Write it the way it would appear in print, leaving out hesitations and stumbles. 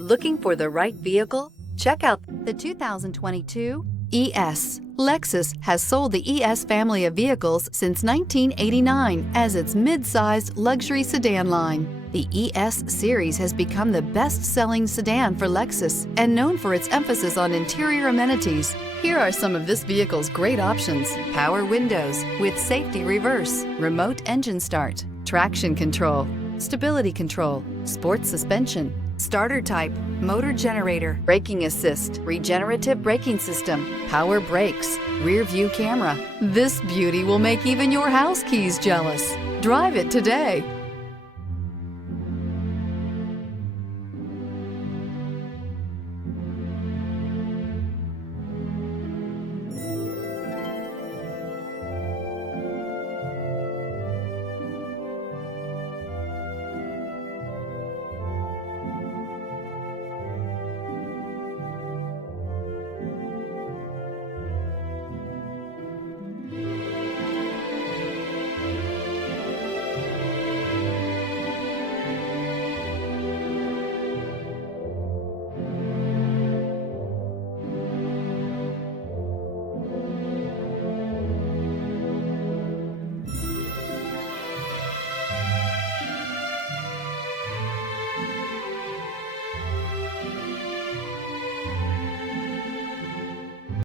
Looking for the right vehicle? Check out the 2022 ES. Lexus has sold the ES family of vehicles since 1989 as its mid-sized luxury sedan line. The ES series has become the best-selling sedan for Lexus and known for its emphasis on interior amenities. Here are some of this vehicle's great options: power windows with safety reverse, remote engine start, traction control, stability control, sports suspension, starter type, motor generator, braking assist, regenerative braking system, power brakes, rear view camera. This beauty will make even your house keys jealous. Drive it today.